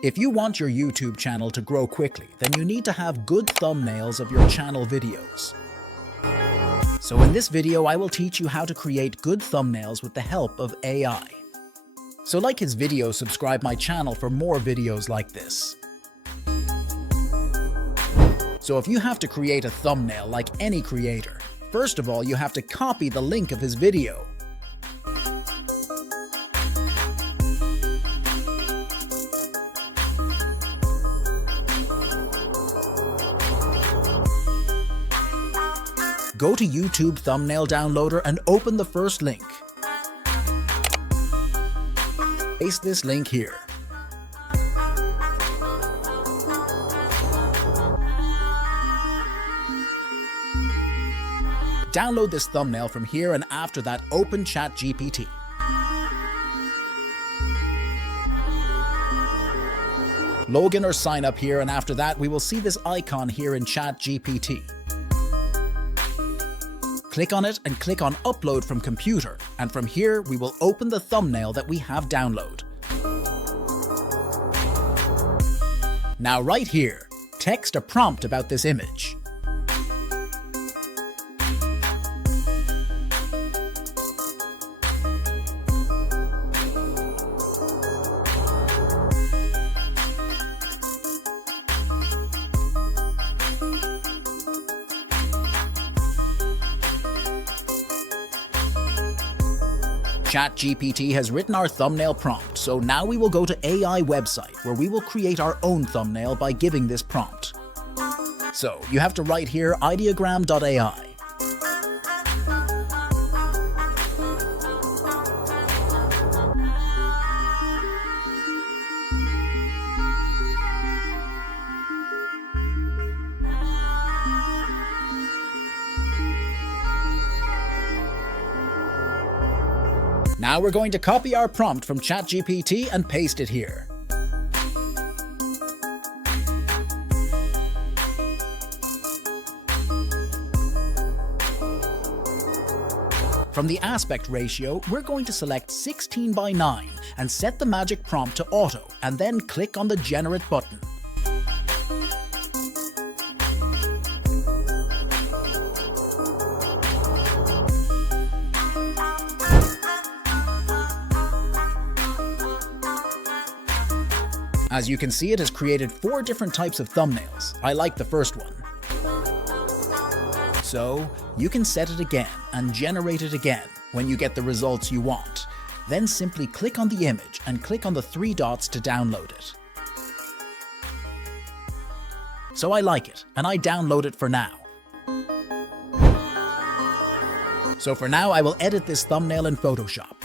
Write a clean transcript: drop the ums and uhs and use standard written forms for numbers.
If you want your YouTube channel to grow quickly, then you need to have good thumbnails of your channel videos. So in this video, I will teach you how to create good thumbnails with the help of AI. So like his video, subscribe my channel for more videos like this. So if you have to create a thumbnail like any creator, first of all, you have to copy the link of his video. Go to YouTube Thumbnail Downloader and open the first link. Paste this link here. Download this thumbnail from here, and after that, open ChatGPT. Log in or sign up here, and after that, we will see this icon here in ChatGPT. Click on it and click on Upload from Computer, and from here we will open the thumbnail that we have downloaded. Now right here, text a prompt about this image. ChatGPT has written our thumbnail prompt, so now we will go to AI website where we will create our own thumbnail by giving this prompt. So you have to write here ideogram.ai. Now we're going to copy our prompt from ChatGPT and paste it here. From the aspect ratio, we're going to select 16:9 and set the magic prompt to auto, and then click on the Generate button. As you can see, it has created 4 different types of thumbnails. I like the first one. So, you can set it again and generate it again when you get the results you want. Then simply click on the image and click on the 3 dots to download it. So I like it, and I download it for now. So for now, I will edit this thumbnail in Photoshop.